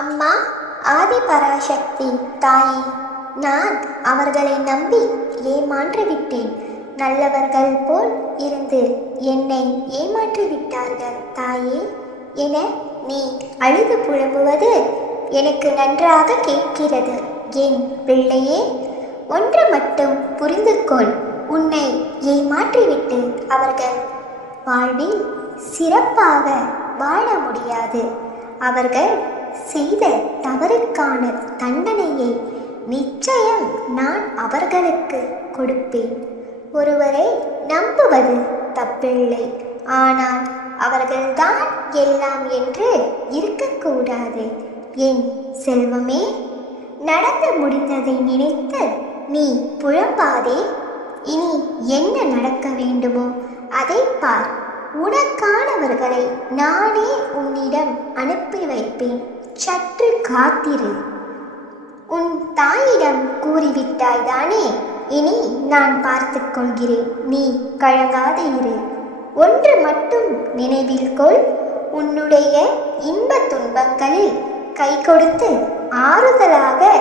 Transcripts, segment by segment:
அம்மா ஆதிபராசக்தி தாயே நான் அவர்களை நம்பி ஏமாற்றிவிட்டேன். நல்லவர்கள் போல் இருந்து என்னை ஏமாற்றி விட்டார்கள் தாயே என நீ அழுது புலம்புவது எனக்கு நன்றாக கேட்கிறது. என் பிள்ளையே ஒன்று மட்டும் புரிந்து கொள். உன்னை ஏமாற்றிவிட்டு அவர்கள் வாழ்வில் சிறப்பாக வாழ முடியாது. அவர்கள் செய்த தவறுக்கான தண்டனையை நிச்சயம் நான் அவர்களுக்கு கொடுப்பேன். ஒருவரை நம்புவது தப்பில்லை. ஆனால் அவர்கள்தான் எல்லாம் என்று இருக்கக்கூடாது. என் செல்வமே நடந்து முடிந்ததை நினைத்து நீ புழம்பாதே இனி என்ன நடக்க வேண்டுமோ அதை பார். உனக்கானவர்களை நானே உன்னிடம் அனுப்பி வைப்பேன். சற்று காத்திரு. உன் தாயிடம் கூறிவிட்டாய்தானே இனி நான் பார்த்து கொள்கிறேன். நீ கழகாத இரு. ஒன்று மட்டும் நினைவில் கொள். உன்னுடைய இன்ப துன்பங்களில் கை கொடுத்து ஆறுதலாக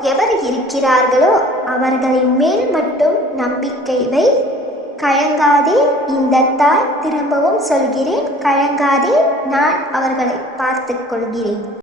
எவர் இருக்கிறார்களோ அவர்களின் மேல் மட்டும் நம்பிக்கை வை. கழங்காதே இந்த தாய் திரும்பவும் சொல்கிறேன். கழங்காதே நான் அவர்களை பார்த்து கொள்கிறேன்